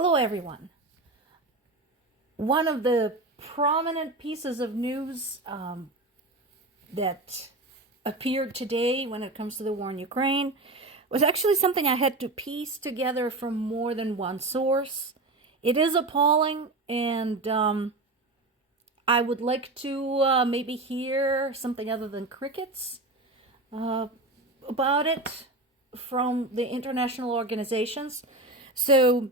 Hello, everyone. One of the prominent pieces of news that appeared today when it comes to the war in Ukraine was actually something I had to piece together from more than one source. It is appalling, and I would like to maybe hear something other than crickets about it from the international organizations. So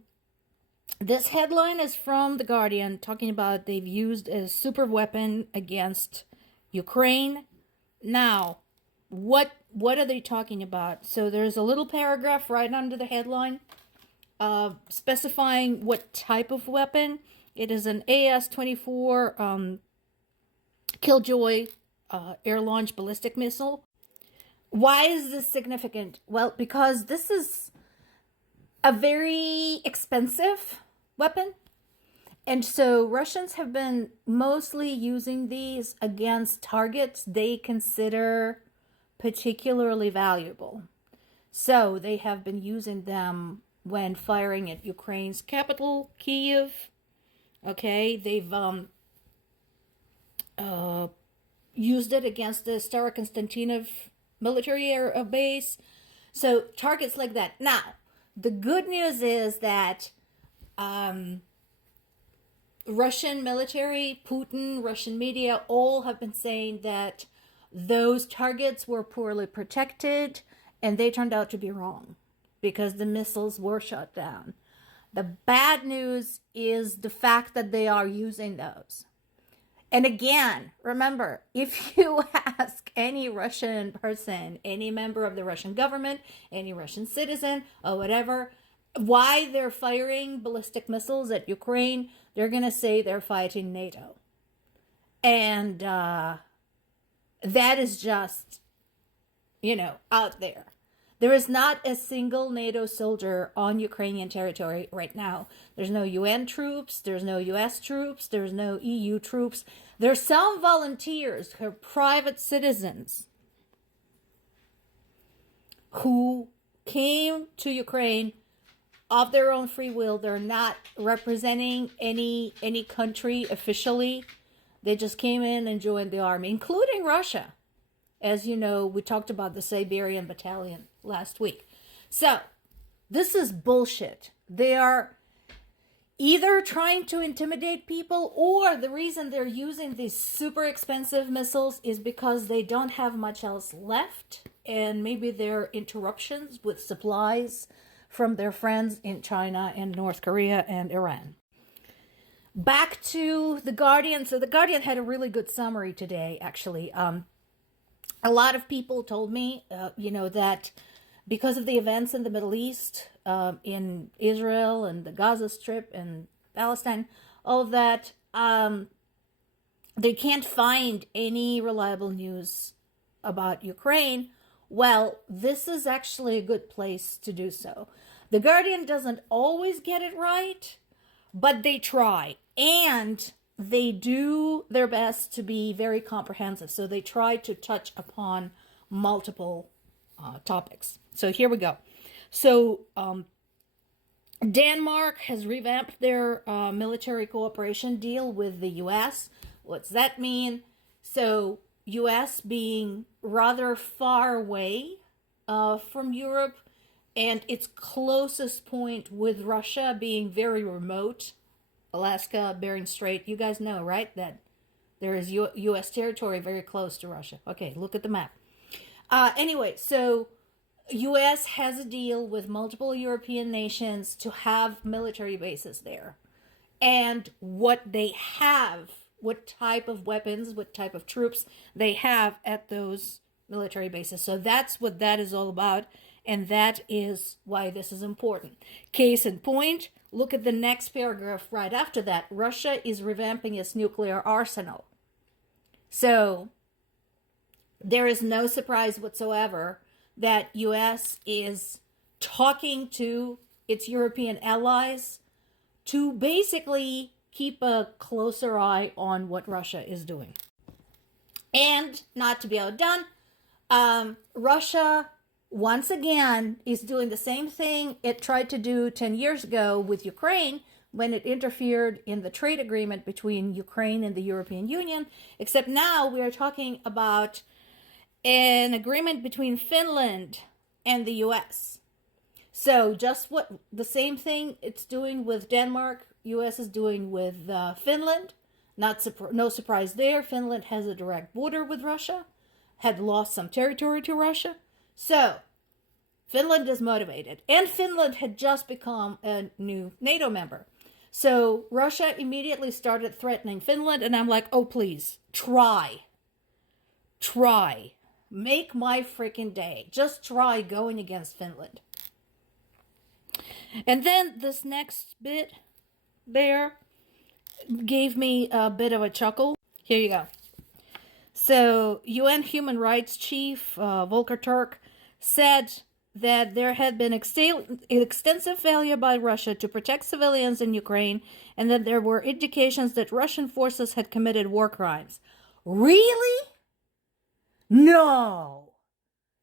this headline is from The Guardian, talking about they've used a super weapon against Ukraine. Now, what are they talking about? So there's a little paragraph right under the headline specifying what type of weapon. It is an AS-24 Killjoy air-launched ballistic missile. Why is this significant? Well, because this is a very expensive weapon. And so Russians have been mostly using these against targets they consider particularly valuable. So they have been using them when firing at Ukraine's capital, Kyiv. Okay, they've used it against the Starokonstantinov military air base. So targets like that. Now, the good news is that Russian military, Putin, Russian media, all have been saying that those targets were poorly protected, and they turned out to be wrong because the missiles were shot down. The bad news is the fact that they are using those. And again, remember, if you ask any Russian person, any member of the Russian government, any Russian citizen, or whatever, why they're firing ballistic missiles at Ukraine, they're going to say they're fighting NATO. And that is just, out there. There is not a single NATO soldier on Ukrainian territory right now. There's no UN troops, there's no US troops, there's no EU troops. There's some volunteers who are private citizens who came to Ukraine of their own free will. They're not representing any country officially. They just came in and joined the army, including Russia. As you know, we talked about the Siberian Battalion last week. So, this is bullshit. They are either trying to intimidate people, or the reason they're using these super expensive missiles is because they don't have much else left, and maybe there are interruptions with supplies from their friends in China and North Korea and Iran. Back to The Guardian. So The Guardian had a really good summary today, actually. A lot of people told me, that because of the events in the Middle East, in Israel and the Gaza Strip and Palestine, all of that, they can't find any reliable news about Ukraine. Well, this is actually a good place to do so. The Guardian doesn't always get it right, but they try. And they do their best to be very comprehensive. So they try to touch upon multiple topics. So here we go. So Denmark has revamped their military cooperation deal with the U.S. What's that mean? So U.S. being rather far away from Europe, and its closest point with Russia being very remote, Alaska, Bering Strait. You guys know, right, that there is U.S. territory very close to Russia. Okay, look at the map. Anyway, so U.S. has a deal with multiple European nations to have military bases there. And what they have, what type of weapons, what type of troops they have at those military bases. So that's what that is all about. And that is why this is important. Case in point, look at the next paragraph right after that. Russia is revamping its nuclear arsenal. So there is no surprise whatsoever that U.S. is talking to its European allies to basically keep a closer eye on what Russia is doing. And not to be outdone, Russia once again is doing the same thing it tried to do 10 years ago with Ukraine when it interfered in the trade agreement between Ukraine and the European Union, except now we are talking about an agreement between Finland and the US. So just what the same thing it's doing with Denmark, US is doing with Finland. No surprise there. Finland has a direct border with Russia, had lost some territory to Russia. So Finland is motivated, and Finland had just become a new NATO member. So Russia immediately started threatening Finland, and I'm like, oh, please, try. Make my freaking day. Just try going against Finland. And then this next bit there gave me a bit of a chuckle. Here you go. So UN Human Rights Chief Volker Turk said that there had been extensive failure by Russia to protect civilians in Ukraine, and that there were indications that Russian forces had committed war crimes. Really? No.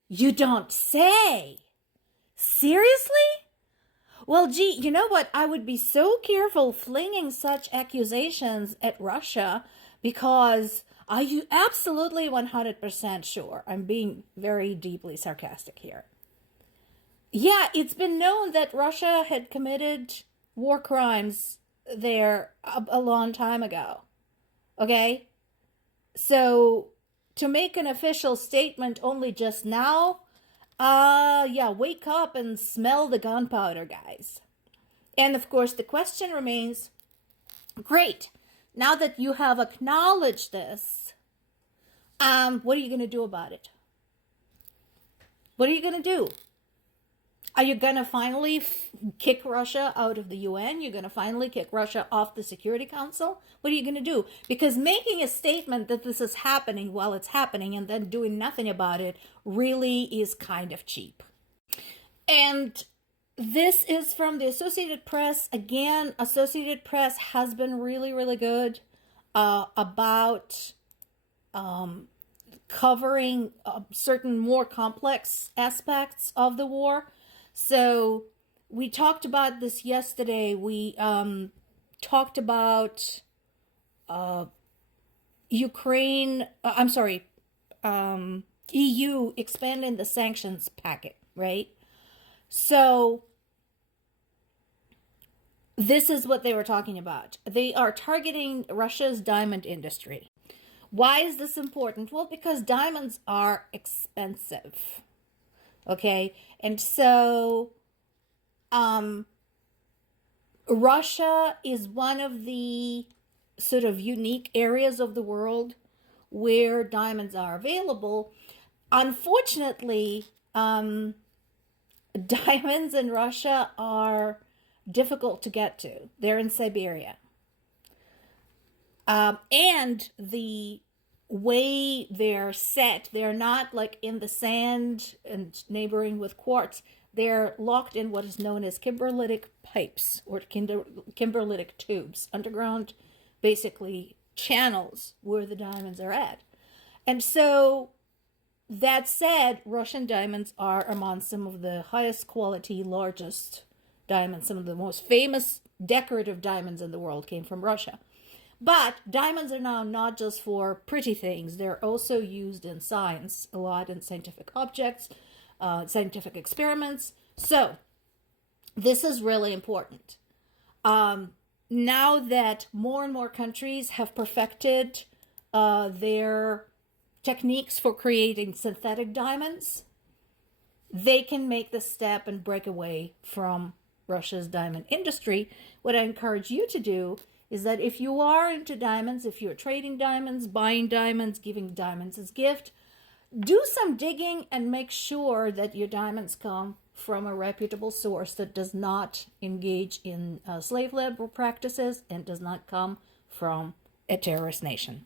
You don't say. Seriously? Well, gee, you know what? I would be so careful flinging such accusations at Russia, because are you absolutely 100% sure? I'm being very deeply sarcastic here. Yeah, it's been known that Russia had committed war crimes there a long time ago. Okay? So to make an official statement only just now, yeah, wake up and smell the gunpowder, guys. And of course, the question remains, great, now that you have acknowledged this, what are you going to do about it? What are you going to do? Are you going to finally kick Russia out of the UN? You're going to finally kick Russia off the Security Council? What are you going to do? Because making a statement that this is happening while it's happening and then doing nothing about it really is kind of cheap. And this is from the Associated Press. Again, Associated Press has been really, really good about covering certain more complex aspects of the war. So we talked about this yesterday. We talked about Ukraine, EU expanding the sanctions packet, right? So this is what they were talking about. They are targeting Russia's diamond industry. Why is this important? Well, because diamonds are expensive. Okay, and so Russia is one of the sort of unique areas of the world where diamonds are available. Unfortunately, diamonds in Russia are difficult to get to. They're in Siberia. And the way they're set, they're not like in the sand and neighboring with quartz. They're locked in what is known as kimberlitic pipes or kimberlitic tubes, underground, basically channels where the diamonds are at. And so that said, Russian diamonds are among some of the highest quality, largest diamonds. Some of the most famous decorative diamonds in the world came from Russia. But diamonds are now not just for pretty things. They're also used in science, a lot in scientific objects, scientific experiments. So this is really important. Now that more and more countries have perfected their techniques for creating synthetic diamonds, they can make the step and break away from Russia's diamond industry. What I encourage you to do is that if you are into diamonds, if you're trading diamonds, buying diamonds, giving diamonds as gift, do some digging and make sure that your diamonds come from a reputable source that does not engage in slave labor practices and does not come from a terrorist nation.